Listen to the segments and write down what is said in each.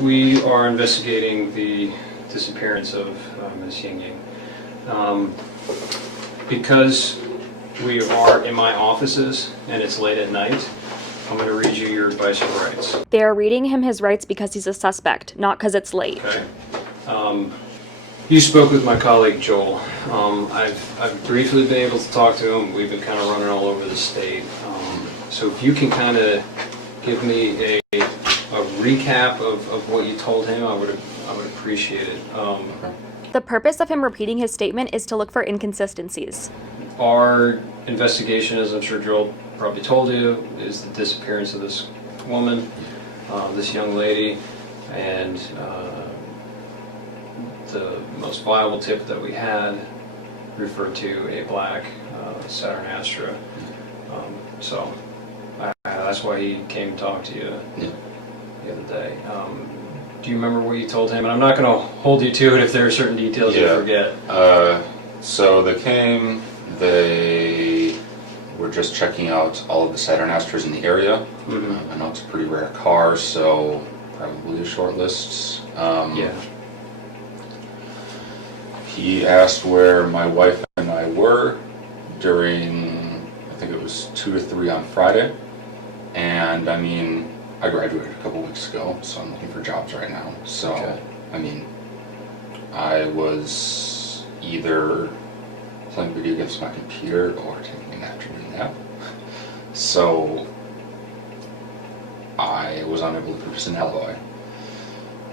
We are investigating the disappearance of Ms. Ying Ying. Because we are in my offices and it's late at night, I'm going to read you your advice of rights. They are reading him his rights because he's a suspect, not because it's late. Okay. You spoke with my colleague Joel. I've briefly been able to talk to him. We've been kind of running all over the state. So if you can kind of give me a recap of what you told him, I would appreciate it. The purpose of him repeating his statement is to look for inconsistencies. Our investigation, as I'm sure Joel probably told you, is the disappearance of this woman, this young lady, and the most viable tip that we had referred to a black Saturn Astra. So that's why he came to talk to you the other day. Do you remember what you told him? And I'm not going to hold you to it if there are certain details you forget. So they were just checking out all of the Saturn Astras in the area. I know it's a pretty rare car, so probably a short list. He asked where my wife and I were during, I think it was 2 or 3 on Friday. And I mean, I graduated a couple weeks ago, so I'm looking for jobs right now. So, I mean, I was either playing video games on my computer or taking an afternoon nap. So, I was unable to produce an alibi.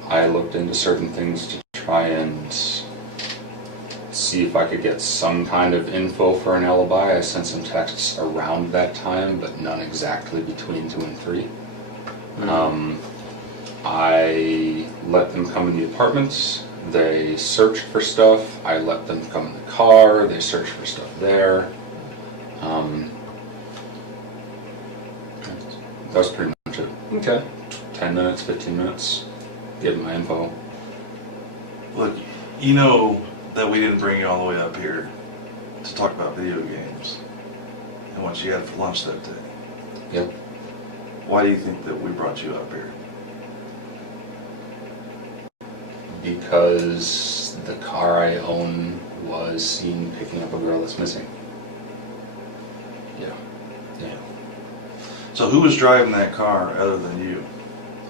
I looked into certain things to try and see if I could get some kind of info for an alibi. I sent some texts around that time, but none exactly between 2 and 3. I let them come in the apartment. They searched for stuff. I let them come in the car. They searched for stuff there. That was pretty much it. Okay. 10 minutes, 15 minutes, give them my info. Look, you know that we didn't bring you all the way up here to talk about video games and what you had for lunch that day. Yep. Why do you think that we brought you up here? Because the car I own was seen picking up a girl that's missing. Yeah. So who was driving that car other than you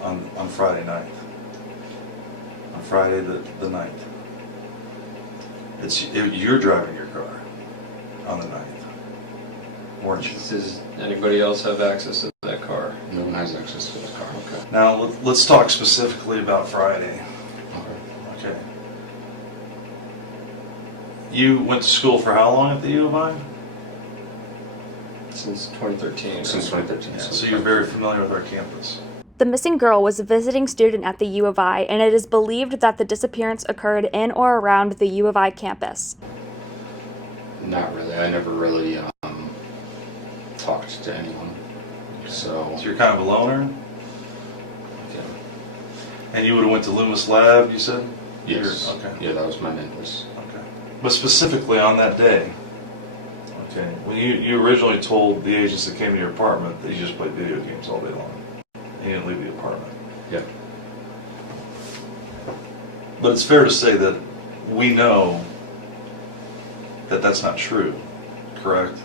on Friday night? On Friday the 9th. You're driving your car on the 9th, weren't you? Does anybody else have access to that car? No one has access to the car. Okay. Now let's talk specifically about Friday. Okay. You went to school for how long at the U of I? Since 2013. Since 2013. Yeah, so you're very familiar with our campus. The missing girl was a visiting student at the U of I, and it is believed that the disappearance occurred in or around the U of I campus. Not really. I never really talked to anyone. So you're kind of a loner? Okay. And you would have went to Loomis Lab, you said? Yes. Okay. Yeah, that was my main place. Okay. But specifically on that day, okay, when you originally told the agents that came to your apartment that you just played video games all day long. You didn't leave the apartment. Yeah. But it's fair to say that we know that that's not true, correct?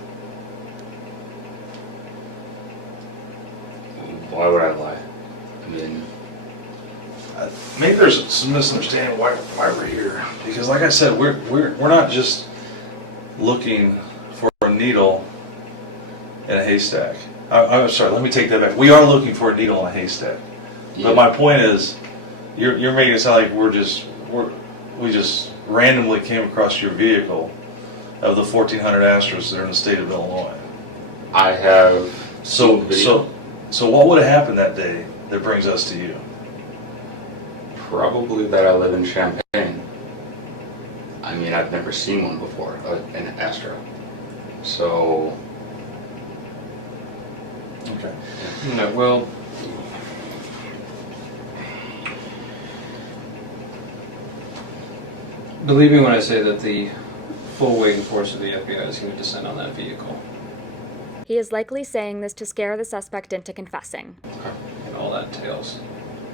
Why would I lie? I mean, maybe there's some misunderstanding why we're here. Because, like I said, we're not just looking for a needle in a haystack. I'm sorry. Let me take that back. We are looking for a needle in a haystack. yeah. But my point is, you're making it sound like we just randomly came across your vehicle of the 1,400 Astros that are in the state of Illinois. I have So what would have happened that day that brings us to you? probably that I live in Champaign. I mean, I've never seen one before, an Astra. So, Okay. No, well, believe me when I say that the full weight and force of the FBI is going to descend on that vehicle. He is likely saying this to scare the suspect into confessing. And all that entails.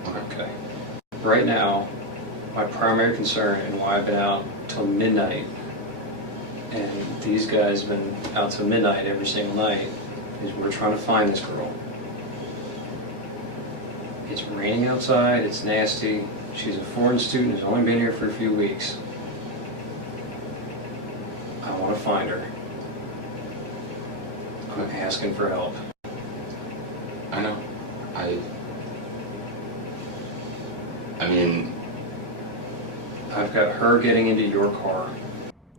okay. Okay. right now, my primary concern and why I've been out till midnight, and these guys have been out till midnight every single night, is we're trying to find this girl. It's raining outside, it's nasty. She's a foreign student who's only been here for a few weeks. I want to find her. I'm asking for help. I know. I mean, I've got her getting into your car.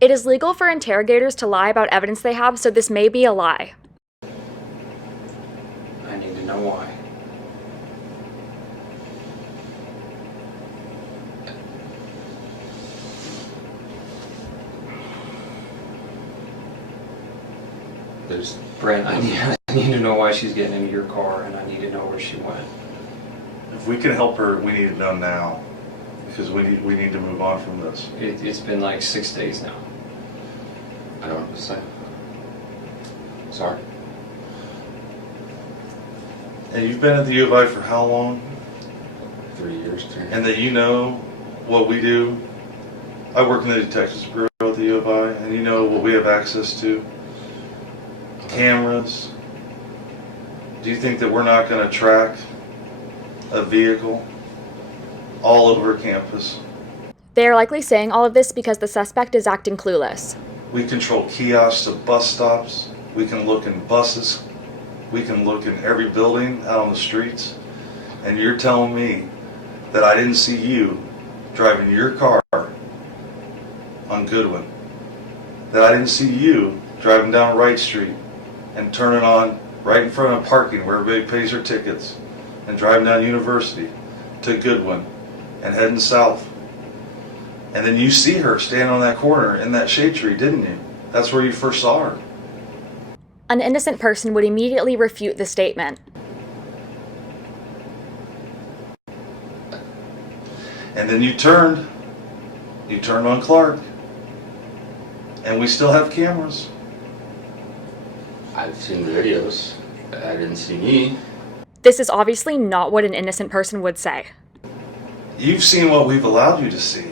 It is legal for interrogators to lie about evidence they have, so this may be a lie. I need to know why. there's, Brent, I need to know why she's getting into your car, and I need to know where she went. If we can help her, we need it done now, because we need to move on from this. It's been like 6 days now. I don't know what to say. Sorry. And you've been at the U of I for how long? 3 years, And that you know what we do. I work in the Detectives Bureau at the U of I, and you know what we have access to. Cameras. Do you think that we're not going to track a vehicle all over campus? They are likely saying all of this because the suspect is acting clueless. We control kiosks to bus stops. We can look in buses. We can look in every building out on the streets. And you're telling me that I didn't see you driving your car on Goodwin. That I didn't see you driving down Wright Street and turning on right in front of parking where everybody pays their tickets and driving down University to Goodwin and heading south. And then you see her standing on that corner in that shade tree, didn't you? That's where you first saw her. An innocent person would immediately refute the statement. And then you turned on Clark. And we still have cameras. I've seen videos. I didn't see me. This is obviously not what an innocent person would say. You've seen what we've allowed you to see.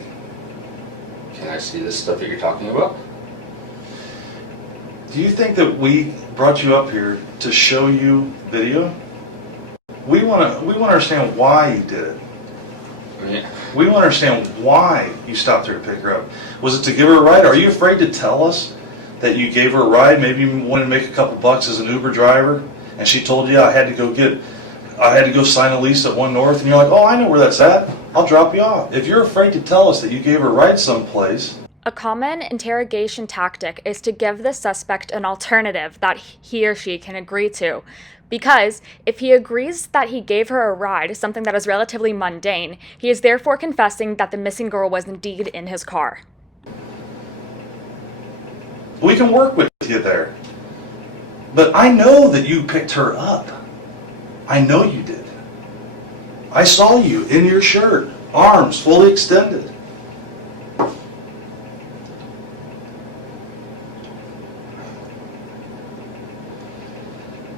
Can I see this stuff that you're talking about? Do you think that we brought you up here to show you video? We want to understand why you did it. Yeah. We want to understand why you stopped her to pick her up. Was it to give her a ride? Are you afraid to tell us that you gave her a ride? Maybe you wanted to make a couple bucks as an Uber driver, and she told you I had to go sign a lease at One North, and you're like, oh, I know where that's at. I'll drop you off. If you're afraid to tell us that you gave her a ride someplace. A common interrogation tactic is to give the suspect an alternative that he or she can agree to. Because if he agrees that he gave her a ride, something that is relatively mundane, he is therefore confessing that the missing girl was indeed in his car. We can work with you there. But I know that you picked her up. I know you did. I saw you in your shirt, arms fully extended.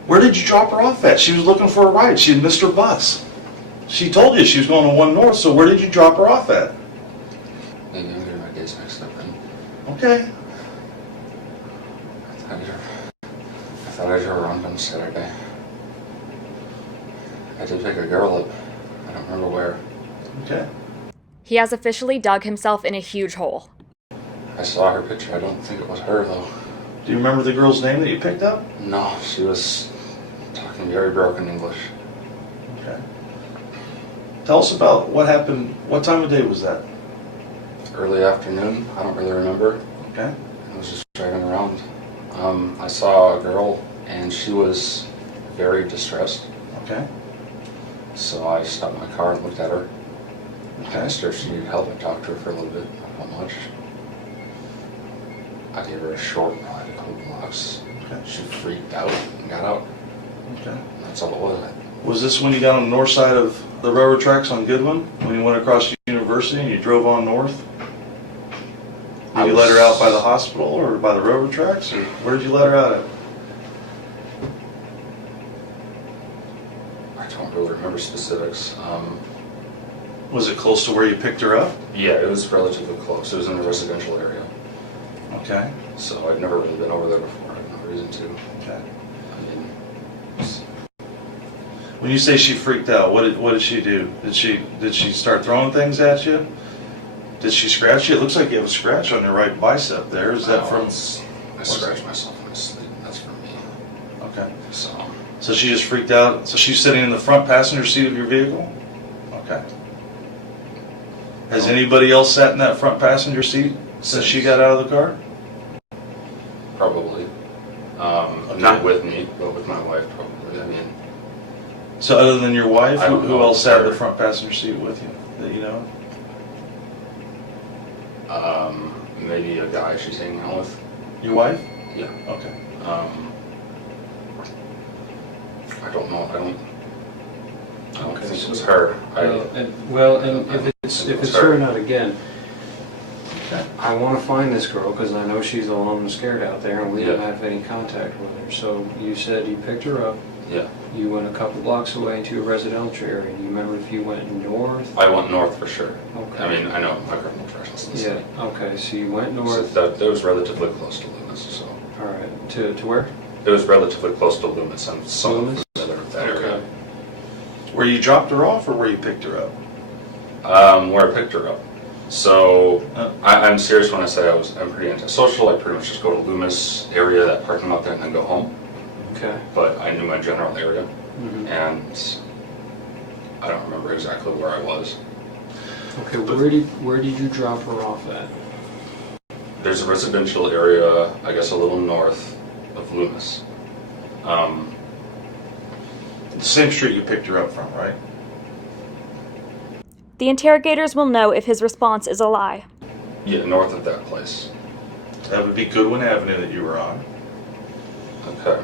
Where did you drop her off at? She was looking for a ride. She had missed her bus. She told you she was going to One North, so where did you drop her off at? Maybe I'm getting my days mixed up then. Okay. I thought I drove around on Saturday. I did pick a girl up. I don't remember where. Okay. He has officially dug himself in a huge hole. I saw her picture. I don't think it was her though. Do you remember the girl's name that you picked up? No, she was talking very broken English. Okay. Tell us about what happened. What time of day was that? Early afternoon. I don't really remember. Okay. I was just driving around. I saw a girl and she was very distressed. Okay. So I stopped my car and looked at her. I Okay. asked her if she needed help and talked to her for a little bit. Not much. I gave her a short ride, a couple blocks. Okay. She freaked out and got out. Okay. That's all it was. Was this when you got on the north side of the railroad tracks on Goodwin? When you went across University and you drove on north? Did you let her out by the hospital or by the railroad tracks? Or where did you let her out at? I don't really remember specifics. Was it close to where you picked her up? Yeah, it was relatively close. It was in a residential area. Okay. So I'd never really been over there before. I had no reason to. Okay. I mean, When you say she freaked out, what did she do? Did she start throwing things at you? Did she scratch you? It looks like you have a scratch on your right bicep there. Is that from? I scratch myself when I sleep. That's from me. Okay. So she just freaked out. So she's sitting in the front passenger seat of your vehicle? Okay. Has anybody else sat in that front passenger seat since she got out of the car? probably. Not with me, but with my wife probably. I mean, So other than your wife, I don't who know. else sat in the front passenger seat with you that you know? maybe a guy she's hanging out with. Your wife? Yeah. Okay. I don't know. I don't Okay, think it so- was her. And if it's her, not again, Okay. I want to find this girl because I know she's alone and scared out there, and we don't Yeah. have any contact with her. So you said you picked her up. Yeah. You went a couple blocks away into a residential area. Do you remember if you went north? I went north for sure. Okay. I mean, I know my criminal directions in the Yeah. city. Okay. So you went So north. that was relatively close to Loomis. So All right. To where? it was relatively close to Loomis. I'm somewhat Loomis? familiar with that area. Okay. Where you dropped her off or where you picked her up? Where I picked her up. So I'm serious when I say I'm pretty antisocial. I pretty much just go to Loomis area, that parking lot there, and then go home. Okay. But I knew my general area, Mhm. and I don't remember exactly where I was. Okay. Where did you drop her off at? There's a residential area, I guess a little north of Loomis. The same street you picked her up from, right? The interrogators will know if his response is a lie. Yeah, north of that place. That would be Goodwin Avenue that you were on. Okay.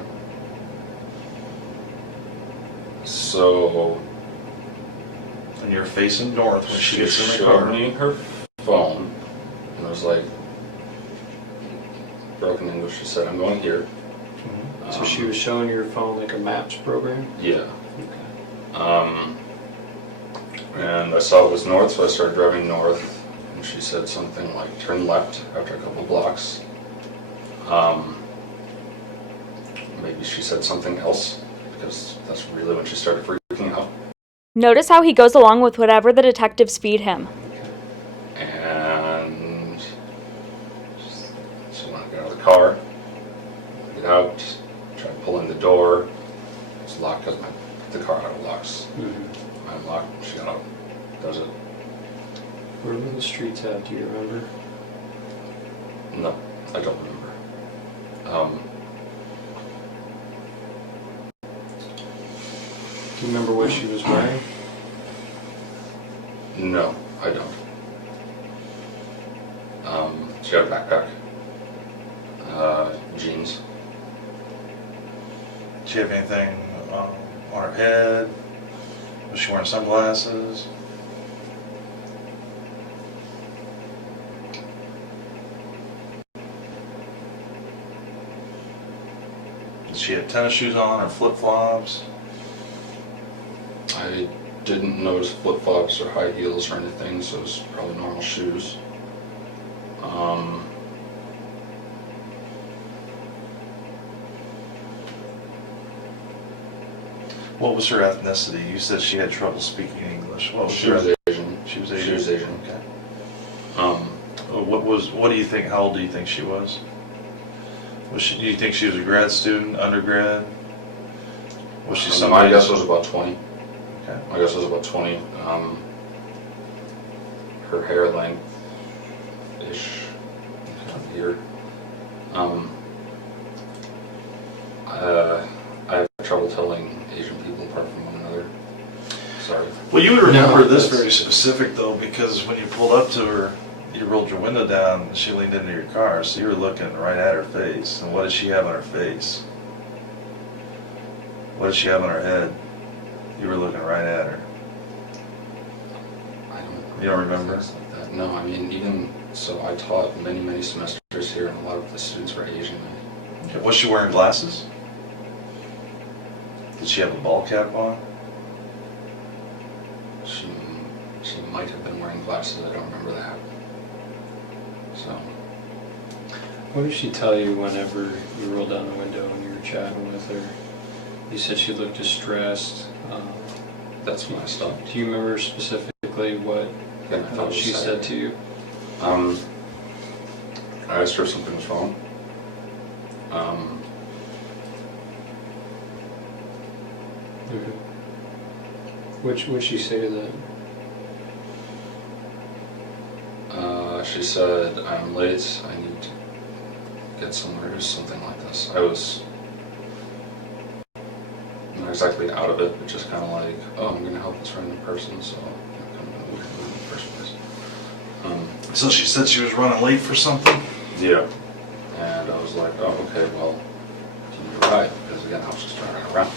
So And you're facing north when she gets in the showed car. me her phone, and I was like, broken English. She said, "I'm going here." So she was showing your phone like a maps program? Yeah. Okay. And I saw it was north, so I started driving north. And she said something like, "Turn left after a couple blocks." Maybe she said something else, because that's really when she started freaking out. Notice how he goes along with whatever the detectives feed him. And so when I got out of the car, get out, try pulling the door. It's locked because the car had locks. Mhm. I unlocked, she got out, does it. Where were the streets at? Do you remember? No, I don't remember. Do you remember what she was wearing? No, I don't. She got a backpack, jeans. Did she have anything on her head? Was she wearing sunglasses? Did she have tennis shoes on or flip-flops? I didn't notice flip-flops or high heels or anything, so it was probably normal shoes. What was her ethnicity? You said she had trouble speaking English. What was She was Asian. She was Asian. She was Asian. Okay. Um, What do you think? How old do you think she was? Do you think she was a grad student, undergrad? Was she my somebody? guess was about 20. Okay. My guess was about 20. Her hair length-ish, here. I have trouble telling Asian people apart from one another. Sorry. Well, you would remember No, this that's- very specific though, because when you pulled up to her, you rolled your window down, and she leaned into your car, so you were looking right at her face. And what did she have on her face? What did she have on her head? You were looking right at her. I don't. You don't remember? Things like that. No, I mean, even so, I taught many semesters here, and a lot of the students were Asian. Okay. Was she wearing glasses? Did she have a ball cap on? She She might have been wearing glasses, I don't remember that. So, What did she tell you whenever you rolled down the window and you were chatting with her? You said she looked distressed. that's when I stopped. Do you remember specifically what Again, I thought it was she said to you? I asked her if something was wrong. What'd she say to that? She said, I'm late, I need to get somewhere, or something like this. I was not exactly out of it, but just kind of like, oh, I'm going to help this random person, so I'm kind of in the first place. So she said she was running late for something? Yeah. And I was like, oh, okay, well, can you ride? Because again, I was just trying to run around.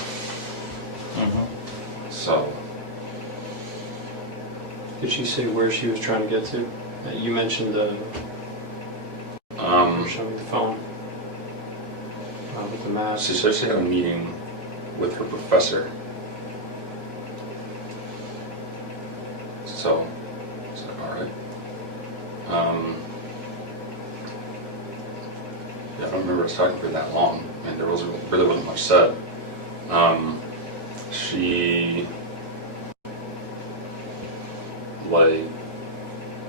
So, Did she say where she was trying to get to? You mentioned you were showing the phone with the mask. she said she had a meeting with her professor. So, I was like, all right. Yeah, I don't remember us talking for that long. I mean, really wasn't much said. She, like,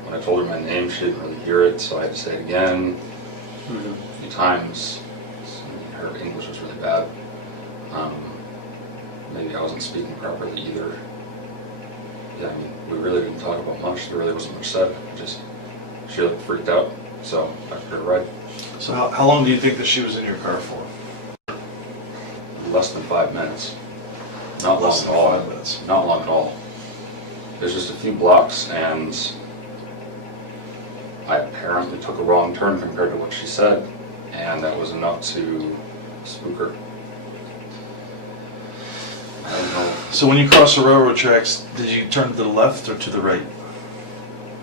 when I told her my name, she didn't really hear it, so I had to say it again a few times. So, her English was really bad. Maybe I wasn't speaking properly either. Yeah, I mean, we really didn't talk about much. There really wasn't much said. She looked freaked out, so I took her a ride. So how long do you think that she was in your car for? Less than 5 minutes. Not long Less at than all. 5 minutes. Not long at all. There's just a few blocks, and I apparently took a wrong turn compared to what she said, and that was enough to spook her. I don't know. So when you crossed the railroad tracks, did you turn to the left or to the right?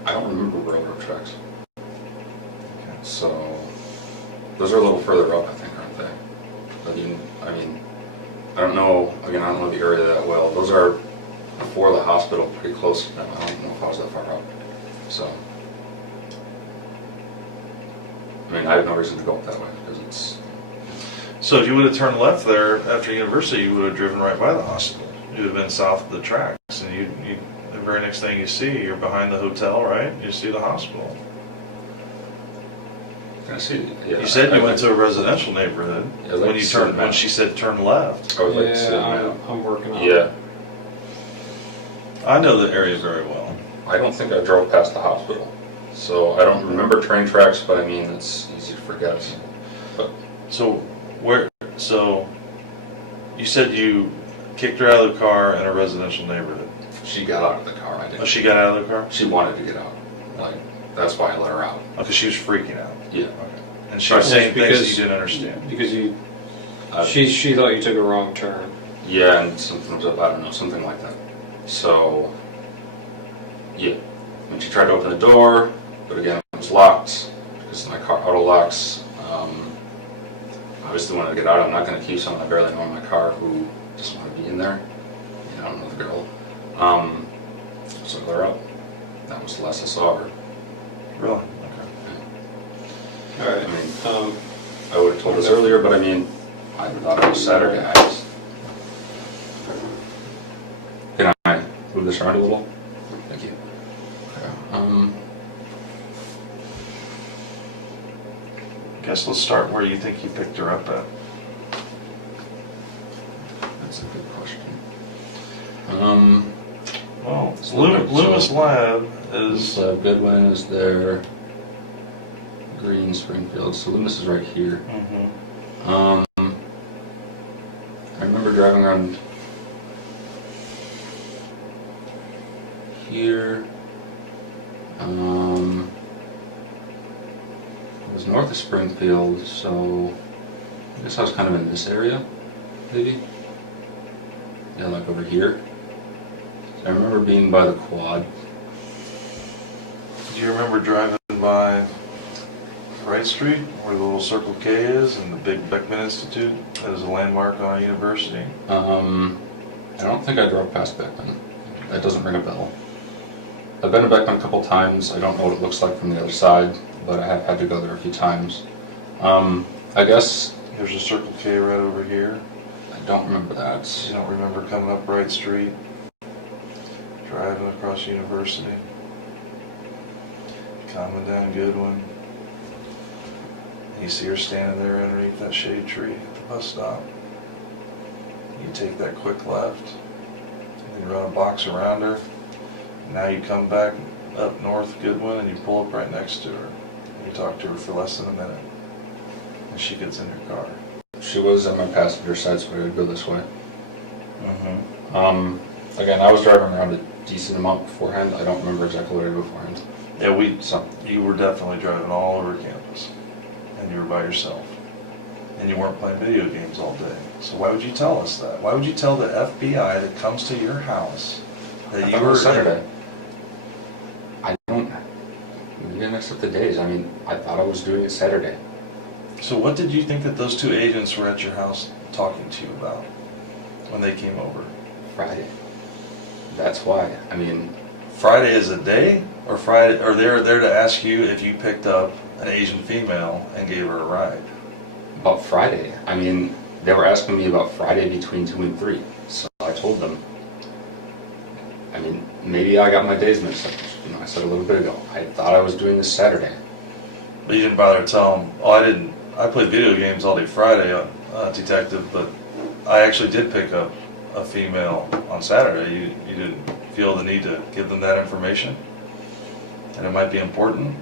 I don't remember railroad tracks. So those are a little further up, I think, aren't they? I mean, I don't know. Again, I don't know the area that well. Those are before the hospital, pretty close to them. I don't know if I was that far up. So, I mean, I have no reason to go up that way because it's. So if you would have turned left there after university, you would have driven right by the hospital. You would have been south of the tracks, and the very next thing you see, you're behind the hotel, right? You see the hospital. Can I see? Yeah, You said you I went to a residential neighborhood Yeah, I'd like when to you see turned. the When map. she said turn left. I would like to see the Yeah, map. I'm working on it. Yeah, I know the area very well. I don't think I drove past the hospital, so I don't remember train tracks. But I mean, it's easy to forget. But So So you said you kicked her out of the car in a residential neighborhood. she got out of the car. I didn't. Oh, she got out of the car? She wanted to get out. Like that's why I let her out. Because she was freaking out. Yeah. Okay. And she was Right, saying things that because- you didn't understand. Because Uh, she thought you took a wrong turn. Yeah, and something was up, I don't know, something like that. So, yeah. When she tried to open the door, but again, it was locked because my car auto locks. Obviously wanted to get out. I'm not going to keep someone I barely know in my car who doesn't want to be in there. You know, I don't know the girl. So I let her out. That was the last I saw her. Really? Okay. All right. I mean, I would have told us earlier, but I mean, I thought it was Saturday. Can I move this around a little? Thank you. I guess let's start where you think you picked her up at. That's a good question. Well, So- Loomis Lab is. So Goodwin is there. Green, Springfield. So Loomis is right here. Mhm. I remember driving around here. It was north of Springfield, so I guess I was kind of in this area, maybe. Yeah, like over here. I remember being by the quad. Do you remember driving by Wright Street, where the little Circle K is, and the big Beckman Institute that is a landmark on a university? I don't think I drove past Beckman. That doesn't ring a bell. I've been to Beckman a couple times. I don't know what it looks like from the other side, but I have had to go there a few times. I guess There's a Circle K right over here. I don't remember that. You don't remember coming up Bright Street, driving across University, coming down Goodwin. You see her standing there underneath that shade tree at the bus stop. You take that quick left, and you run a box around her. Now you come back up North Goodwin and you pull up right next to her. And you talk to her for less than a minute. And she gets in your car. She was on my passenger side, so I would go this way. Mm-hmm. Again, I was driving around a decent amount beforehand. I don't remember exactly what I did beforehand. Yeah, you were definitely driving all over campus. And you were by yourself. And you weren't playing video games all day. So why would you tell us that? Why would you tell the FBI that comes to your house that I you thought it were was Saturday. I don't. We didn't accept the days. I mean, I thought I was doing it Saturday. So what did you think that those two agents were at your house talking to you about when they came over? Friday. That's why. I mean, Friday is a day, or Friday, or they're there to ask you if you picked up an Asian female and gave her a ride? about Friday. I mean, they were asking me about Friday between 2 and 3. So I told them. I mean, maybe I got my days mixed up. You know, I said a little bit ago. I thought I was doing this Saturday. But you didn't bother to tell them, oh, I didn't. I played video games all day Friday, detective, but I actually did pick up a female on Saturday. You didn't feel the need to give them that information? And it might be important?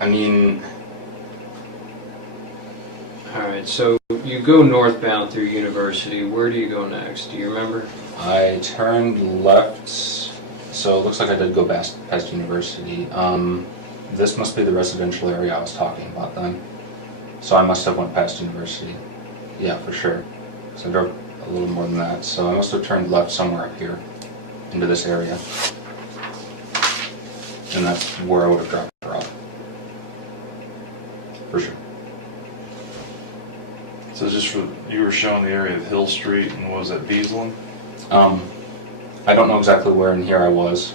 I mean, Alright, so you go northbound through University. Where do you go next? Do you remember? I turned left, so it looks like I did go past University. This must be the residential area I was talking about then. So I must have went past University. Yeah, for sure. So I drove a little more than that. So I must have turned left somewhere up here into this area. And that's where I would have dropped her off. For sure. So just for, you were showing the area of Hill Street and what was that, Beaslin? I don't know exactly where in here I was,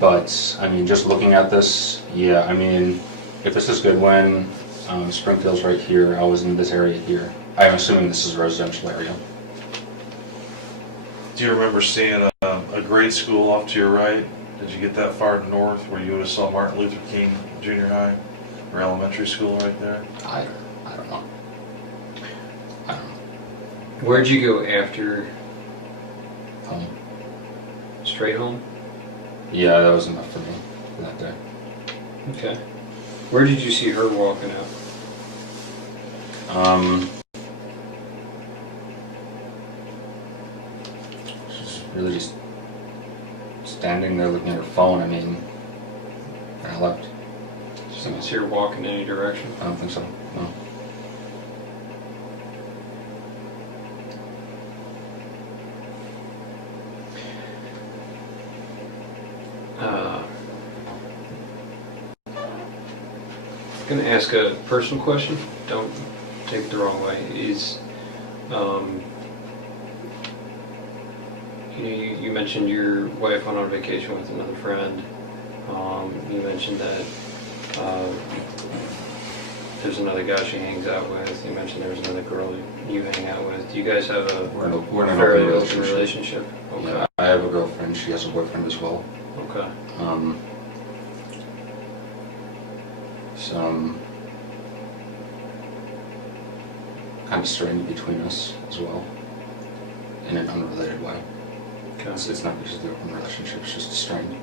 but I mean, just looking at this, yeah, I mean, if this is Goodwin, Springfield's right here, I was in this area here. I'm assuming this is a residential area. Do you remember seeing a grade school off to your right? Did you get that far north where you would have saw Martin Luther King Junior High or elementary school right there? I don't know. I don't know. Where'd you go after? Home. Straight home? Yeah, that was enough for me for that day. Okay. Where did you see her walking out? She's really just standing there looking at her phone. I mean, and I left. Did you see her walk in any direction? I don't think so. No. I'm gonna ask a personal question. Don't take it the wrong way. You mentioned your wife went on vacation with another friend. You mentioned that there's another guy she hangs out with. You mentioned there was another girl you hang out with. Do you guys have a We're in an fairly open open relationship? Okay. Yeah, I have a girlfriend. She has a boyfriend as well. Okay. Some kind of strained between us as well, in an unrelated way. Okay. It's not just the open relationship; it's just strained.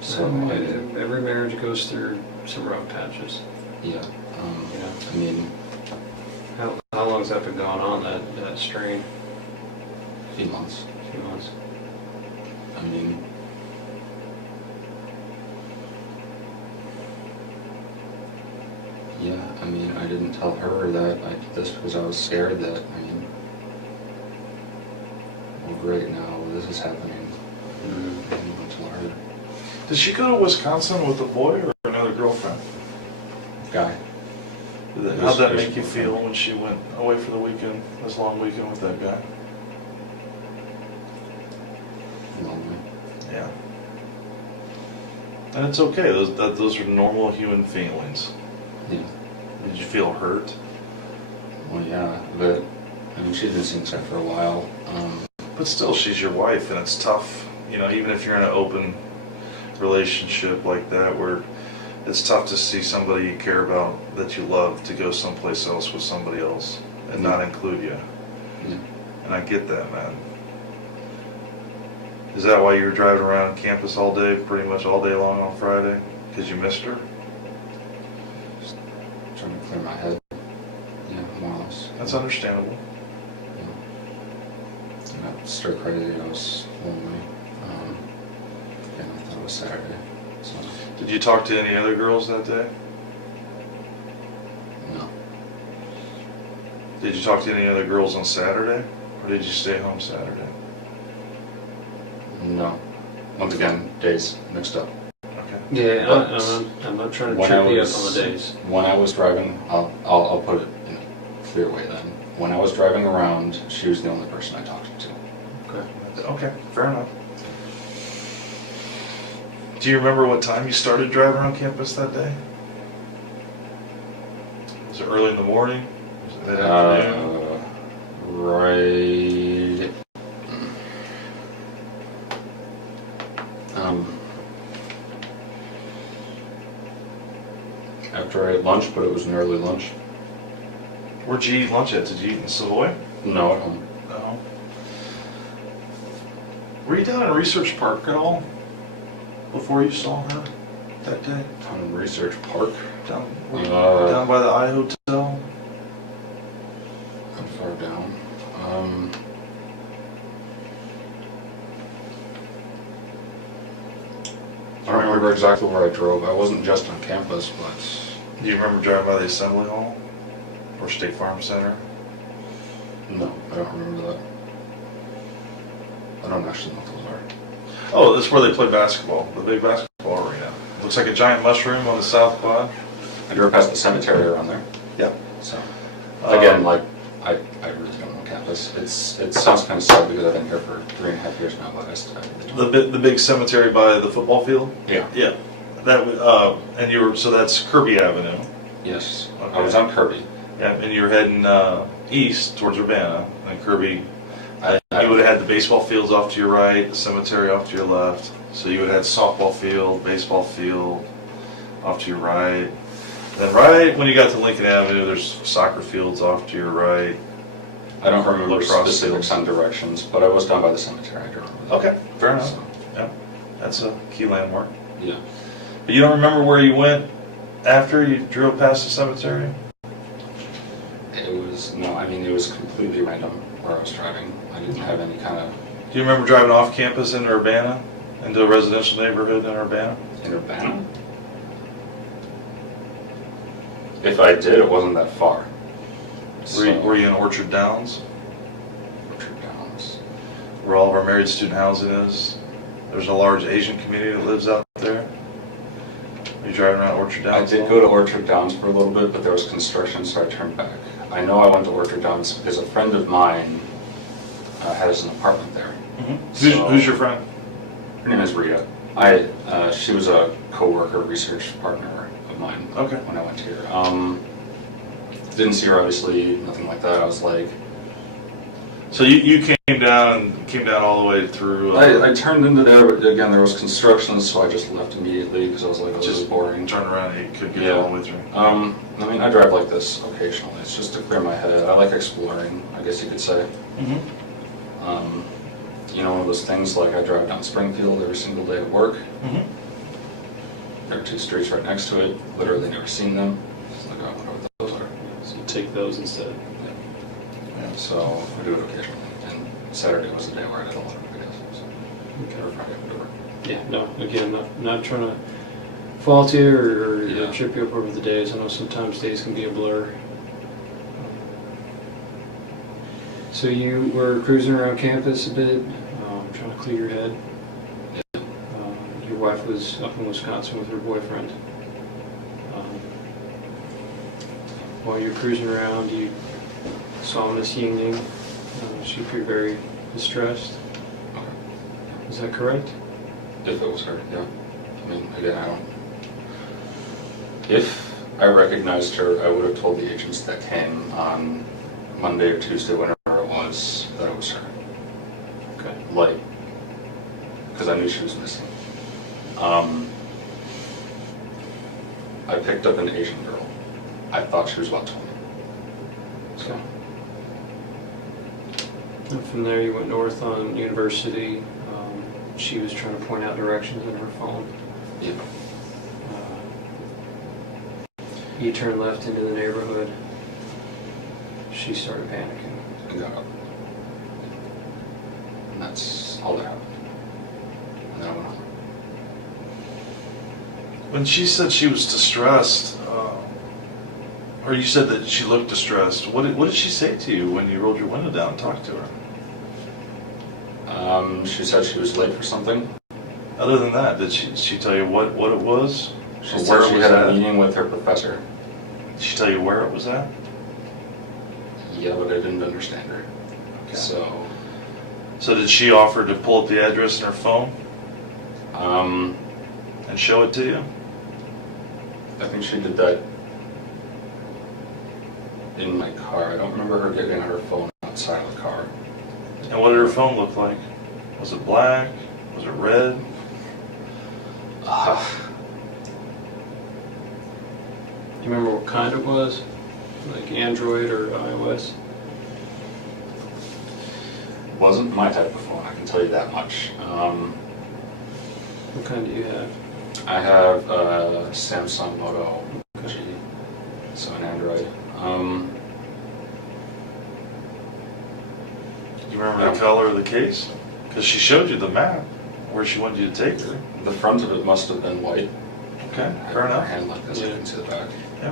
So every marriage goes through some rough patches. Yeah. Yeah. I mean, How long has that been going on? That strain? a few months. A few months. I mean, yeah. I mean, I didn't tell her that I did this because I was scared that. I mean, well, great now this is happening. I didn't tell her. Did she go to Wisconsin with a boy or another girlfriend? Guy. How'd that make you feel when she went away for the weekend, this long weekend with that guy? Lonely. Yeah. And it's okay. Those are normal human feelings. Yeah. Did you feel hurt? Well, yeah, but I mean, she's been seeing this guy for a while. But still, she's your wife, and it's tough. You know, even if you're in an open relationship like that, where it's tough to see somebody you care about, that you love, to go someplace else with somebody else and not include you. Yeah. And I get that, man. Is that why you were driving around campus all day, pretty much all day long on Friday? Because you missed her? Just trying to clear my head. Yeah, more or less. That's understandable. I got stir crazy. I was lonely. And I thought it was Saturday. So Did you talk to any other girls that day? no. Did you talk to any other girls on Saturday? Or did you stay home Saturday? No. Once again, days mixed up. Okay. Yeah, But I'm not trying to when trip I you up was- on the days. When I was driving, I'll put it in a clear way then. When I was driving around, she was the only person I talked to. Okay. Okay, fair enough. Do you remember what time you started driving around campus that day? Was it early in the morning? Was it mid-afternoon? Right. After I ate lunch, but it was an early lunch. Where'd you eat lunch at? Did you eat in Savoy? No, at home. No. Were you down in Research Park at all before you saw her that day? Down in Research Park. Down Uh, by the I Hotel? How far down? I don't remember exactly where I drove. I wasn't just on campus, but Do you remember driving by the Assembly Hall? Or State Farm Center? no, I don't remember that. I don't actually know what those are. Oh, that's where they play basketball, the big basketball arena. Looks like a giant mushroom on the south quad. I drove past the cemetery around there. Yeah. So, again, like, I really don't know campus. It sounds kind of sad because I've been here for 3.5 years now, but I really don't. The big cemetery by the football field? Yeah. Yeah. That, and you were, so that's Kirby Avenue. Yes. Okay. I was on Kirby. Yeah, and you were heading east towards Urbana, and Kirby, I you would have had the baseball fields off to your right, the cemetery off to your left. So you would have had softball field, baseball field off to your right. Then right when you got to Lincoln Avenue, there's soccer fields off to your right. I don't remember Lacrosse specifics on directions, but I was down by the cemetery. I do remember that. Okay, fair enough. So, Yeah, that's a key landmark. yeah. But you don't remember where you went after you drove past the cemetery? It was completely random where I was driving. I didn't have any kind of Do you remember driving off campus in Urbana, into a residential neighborhood in Urbana? in Urbana. If I did, it wasn't that far. Were you in Orchard Downs, Orchard Downs? where all of our married student housing is? There's a large Asian community that lives out there. Are you driving around Orchard I Downs? did go to Orchard Downs for a little bit, but there was construction, so I turned back. I know I went to Orchard Downs because a friend of mine had us an apartment there. Mm-hmm. Who's your friend? Her name is Rita. She was a co-worker, research partner of mine. Okay. When I went here. Didn't see her, obviously, nothing like that. I was like, So you came down all the way through. I turned into there, but again, there was construction, so I just left immediately because I was like, oh, this is boring. Turn around and you could get Yeah. all the way through. I drive like this occasionally. It's just to clear my head. I like exploring, I guess you could say. Mm-hmm. One of those things like I drive down Springfield every single day at work. Mm-hmm. There are 2 streets right next to it. Literally never seen them. It's like, I wonder what those are. So you take those instead. Yeah. So I do it occasionally. And Saturday was the day where I did a lot of videos. So. Or Friday, whatever. Yeah, no, again, not trying to fault you or Yeah. trip you up over the days. I know sometimes days can be a blur. So you were cruising around campus a bit, trying to clear your head. Yeah. Your wife was up in Wisconsin with her boyfriend. While you were cruising around, you saw Miss Yingling. She appeared very distressed. Okay. Is that correct? If it was her, yeah. mean, again, if I recognized her, I would have told the agents that came on Monday or Tuesday, whenever it was, that it was her. Okay. Like, because I knew she was missing. I picked up an Asian girl. I thought she was about 20. So, Okay. And from there, you went north on University. She was trying to point out directions in her phone. yeah. You turned left into the neighborhood. She started panicking. And got up. And that's all that happened. And then I went home. When she said she was distressed, or you said that she looked distressed, what did she say to you when you rolled your window down and talked to her? She said she was late for something. Other than that, did she tell you what it was? She Or said where it she was had at? a meeting with her professor. Did she tell you where it was at? Yeah, but I didn't understand her. Okay. So, did she offer to pull up the address in her phone um, and show it to you? I think she did that in my car. I don't remember her getting her phone outside of the car. And what did her phone look like? Was it black? Was it red? You remember what kind it was? Like Android or iOS? Wasn't my type of phone, I can tell you that much. What kind do you have? I have a Samsung Moto G, so an Android. Do you remember the color of the case? Because she showed you the map where she wanted you to take her. The front of it must have been white. Okay, I have fair my enough. hand like this, I Yeah. can see the back.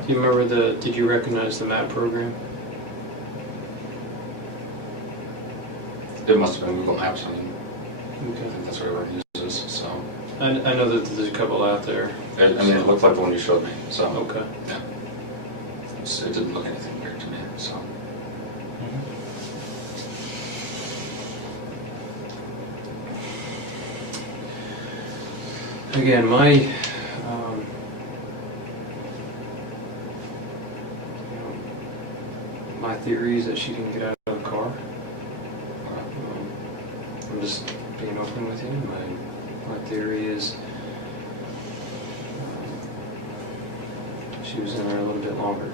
Do you remember did you recognize the map program? It must have been Google Maps, I mean, I Okay. think that's what everyone uses, so. I know that there's a couple out there. I mean, it looked like the one you showed me, so. Okay. Yeah. It didn't look anything weird to me, so. Again, my my theory is that she didn't get out of the car. I'm just being open with you. My theory is she was in there a little bit longer.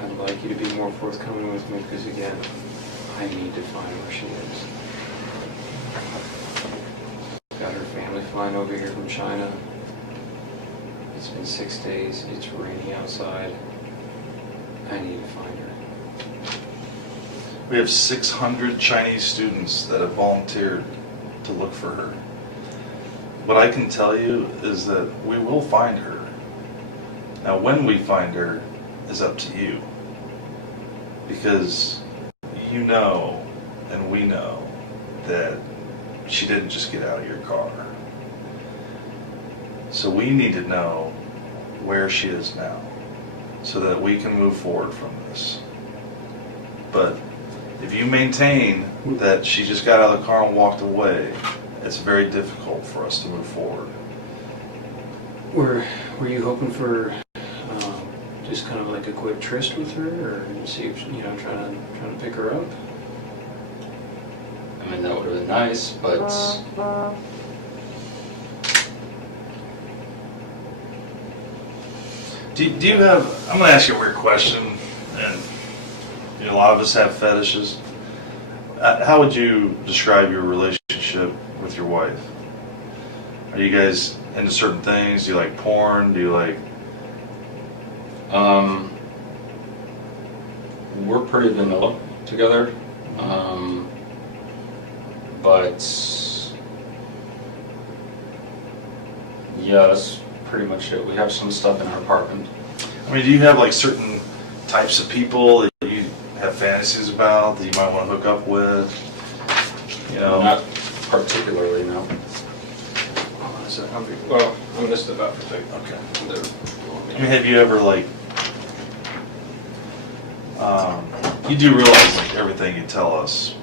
I'd like you to be more forthcoming with me because, again, I need to find where she is. Got her family flying over here from China. It's been 6 days. It's raining outside. I need to find her. We have 600 Chinese students that have volunteered to look for her. What I can tell you is that we will find her. Now, when we find her is up to you. Because you know, and we know, that she didn't just get out of your car. So we need to know where she is now, so that we can move forward from this. But if you maintain that she just got out of the car and walked away, it's very difficult for us to move forward. Were you hoping for just kind of like a quick tryst with her, or see if trying to pick her up? I mean, that would have been nice, but Do you have, I'm going to ask you a weird question, and a lot of us have fetishes. How would you describe your relationship with your wife? Are you guys into certain things? Do you like porn? Do you like... we're pretty vanilla together. But yeah, that's pretty much it. We have some stuff in our apartment. I mean, do you have like certain types of people that you have fantasies about that you might want to hook up with? You know? Not particularly, no. Well, I'm just about to take. Okay. I mean, have you ever like... you do realize like everything you tell us,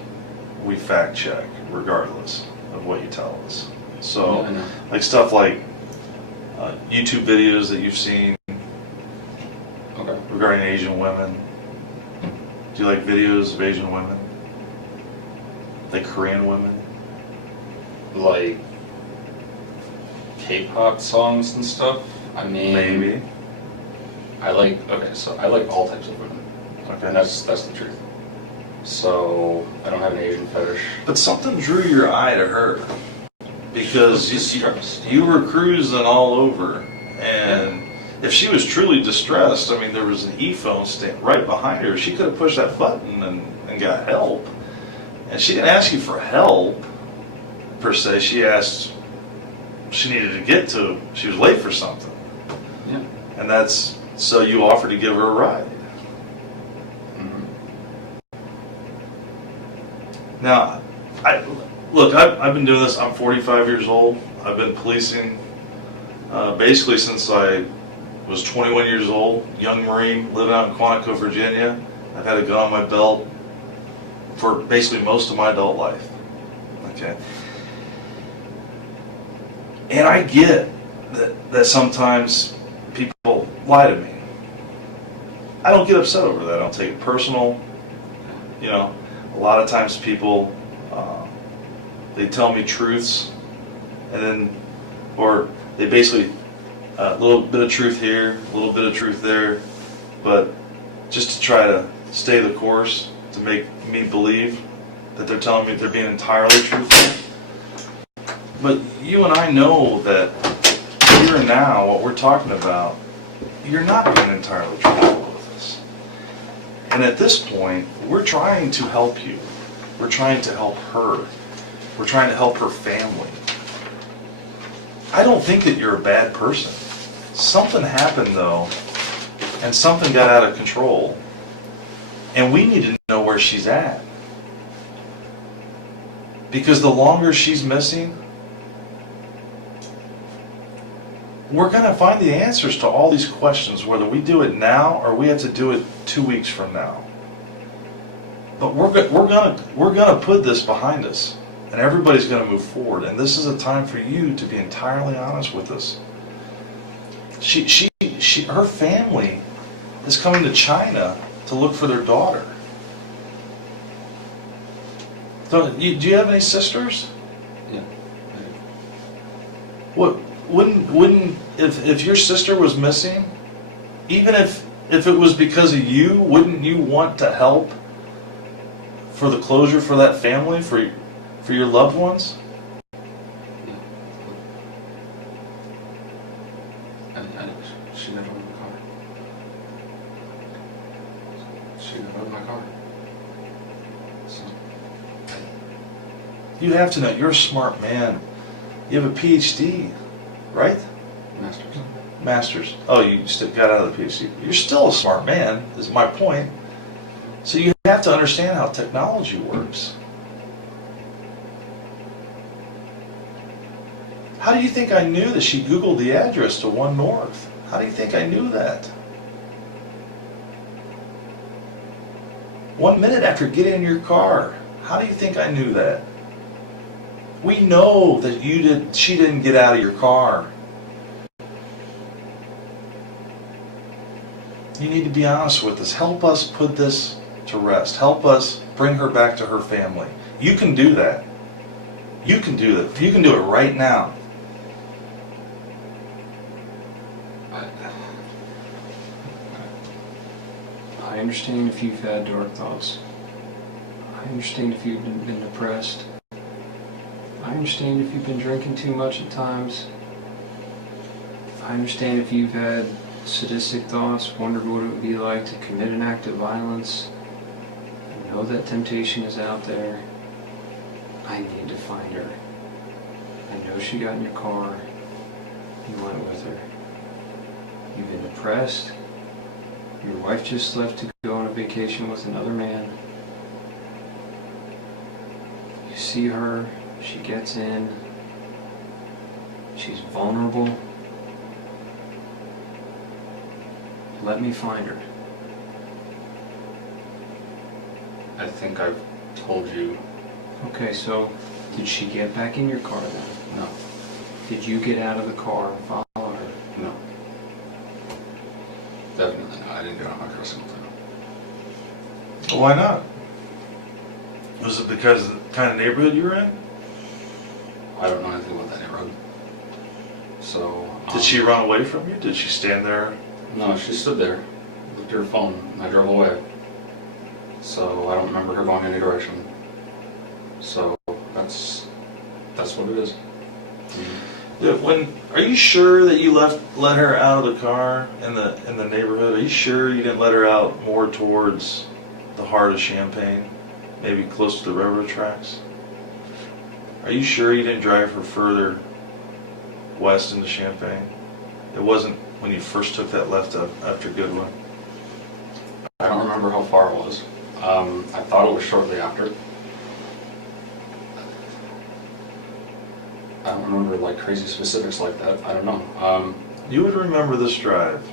we fact check regardless of what you tell us. Yeah, So, I know. like stuff like YouTube videos that you've seen Okay. regarding Asian women. Do you like videos of Asian women? Like Korean women? Like K-pop songs and stuff. I mean, Maybe. I like all types of women, Okay. and that's the truth. So I don't have an Asian fetish. But something drew your eye to her because Distressed. you were cruising all over, and if she was truly distressed, I mean, there was an e-phone stand right behind her. She could have pushed that button and got help. And she didn't ask you for help per se. She asked. She needed to get to. She was late for something, Yeah. and that's so you offered to give her a ride. Mm-hmm. Now, I've been doing this. I'm 45 years old. I've been policing basically since I was 21 years old. Young Marine, living out in Quantico, Virginia. I've had a gun on my belt for basically most of my adult life. Okay. And I get that sometimes people lie to me. I don't get upset over that. I don't take it personal. You know, a lot of times people, they tell me truths, and then, or they basically, a little bit of truth here, a little bit of truth there, but just to try to stay the course, to make me believe that they're telling me they're being entirely truthful. But you and I know that here and now, what we're talking about, you're not being entirely truthful with us. And at this point, we're trying to help you. We're trying to help her. We're trying to help her family. I don't think that you're a bad person. Something happened though, and something got out of control. And we need to know where she's at. Because the longer she's missing, we're going to find the answers to all these questions, whether we do it now or we have to do it 2 weeks from now. But we're going to put this behind us, and everybody's going to move forward. And this is a time for you to be entirely honest with us. Her family is coming to China to look for their daughter. Do you have any sisters? Yeah. What wouldn't if your sister was missing, even if it was because of you, wouldn't you want to help for the closure for that family, for your loved ones? She got out of my car. She got out of my car. So, You have to know, you're a smart man. You have a PhD, right? masters. Master's. Oh, you got out of the PhD. You're still a smart man, is my point. So you have to understand how technology works. How do you think I knew that she Googled the address to 1 North? How do you think I knew that? 1 minute after getting in your car. How do you think I knew that? We know that she didn't get out of your car. You need to be honest with us. Help us put this to rest. Help us bring her back to her family. You can do that. You can do that. You can do it right now. I understand if you've had dark thoughts. I understand if you've been depressed. I understand if you've been drinking too much at times. I understand if you've had sadistic thoughts, wondered what it would be like to commit an act of violence. I know that temptation is out there. I need to find her. I know she got in your car. You went with her. You've been depressed. Your wife just left to go on a vacation with another man. You see her, she gets in. She's vulnerable. Let me find her. I think I've told you Okay, so did she get back in your car then? No, Did you get out of the car and follow her? no. Definitely not. I didn't get on my car a single time. Why not? Was it because of the kind of neighborhood you were in? I don't know anything about that neighborhood. So. Did she run away from you? Did she stand there? No, she stood there, looked at her phone, and I drove away. So I don't remember her going any direction. So that's what it is. Are you sure that you let her out of the car in the neighborhood? Are you sure you didn't let her out more towards the heart of Champaign, maybe close to the railroad tracks? Are you sure you didn't drive her further west into Champaign? It wasn't when you first took that left up after Goodwin. I don't remember how far it was. I thought it was shortly after. I don't remember like crazy specifics like that. I don't know. You would remember this drive.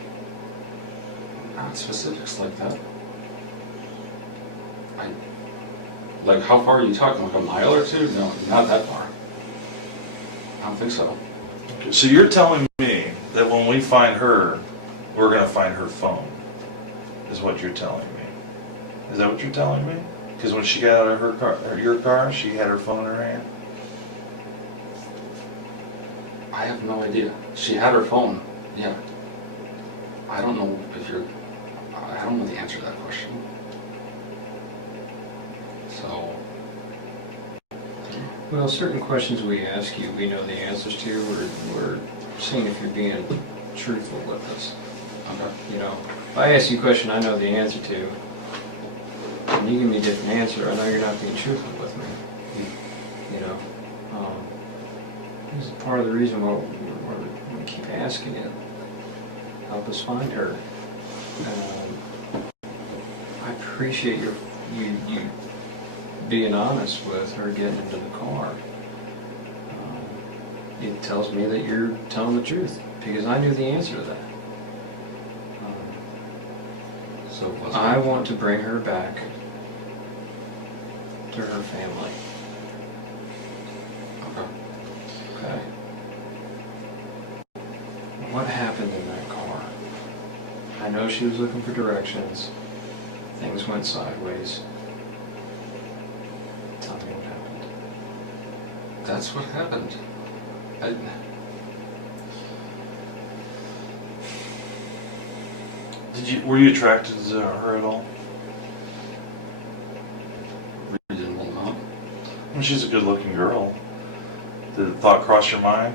Not specifics like that. Like how far are you talking? Like a mile or two? No, not that far. I don't think so. Okay, so you're telling me that when we find her, we're going to find her phone, is what you're telling me. Is that what you're telling me? Because when she got out of her car, or your car, she had her phone in her hand. I have no idea. She had her phone. Yeah. I don't know the answer to that question. So. Well, certain questions we ask you, we know the answers to. We're seeing if you're being truthful with us. Okay. You know, if I ask you a question I know the answer to, and you give me a different answer, I know you're not being truthful with me. You know, this is part of the reason why we keep asking you. Help us find her. I appreciate you being honest with her getting into the car. It tells me that you're telling the truth because I knew the answer to that. So what's I want to bring her back to her family. Okay. Okay. What happened in that car? I know she was looking for directions. Things went sideways. Tell me what happened. That's what happened. Were you attracted to her at all? Reasonable amount. I mean, she's a good-looking girl. Did the thought cross your mind?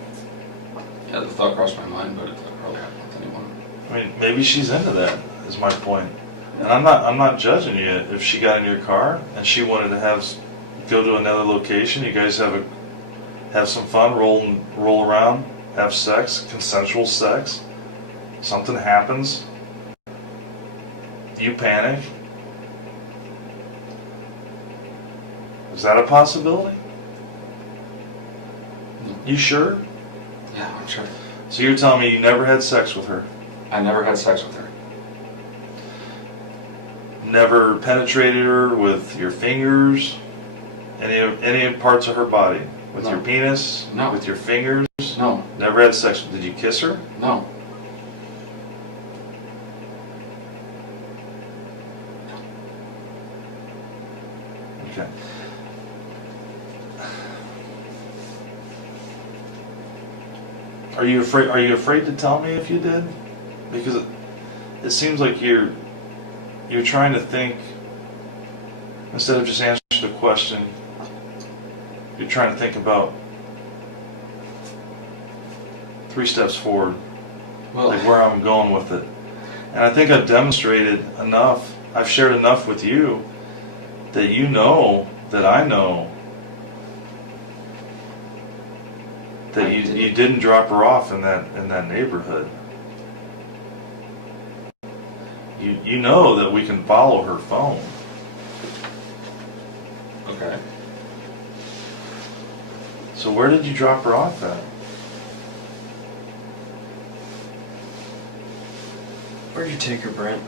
Yeah, the thought crossed my mind, but it could probably happen with anyone. I mean, maybe she's into that. Is my point. And I'm not judging you if she got in your car and she wanted to go to another location. You guys have some fun, roll around, have sex, consensual sex. Something happens. You panic. Is that a possibility? You sure? Yeah, I'm sure. So you're telling me you never had sex with her? I never had sex with her. Never penetrated her with your fingers? Any parts of her body? With No. your penis? No. With your fingers? No. Never had sex. Did you kiss her? No. Okay. Are you afraid to tell me if you did? Because it seems like you're trying to think instead of just answering the question. You're trying to think about 3 steps forward, Well, like where I'm going with it. And I think I've demonstrated enough. I've shared enough with you that you know that I know that you didn't drop her off in that neighborhood. You know that we can follow her phone. okay. So where did you drop her off at? Where'd you take her, Brent?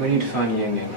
We need to find Yang Yang.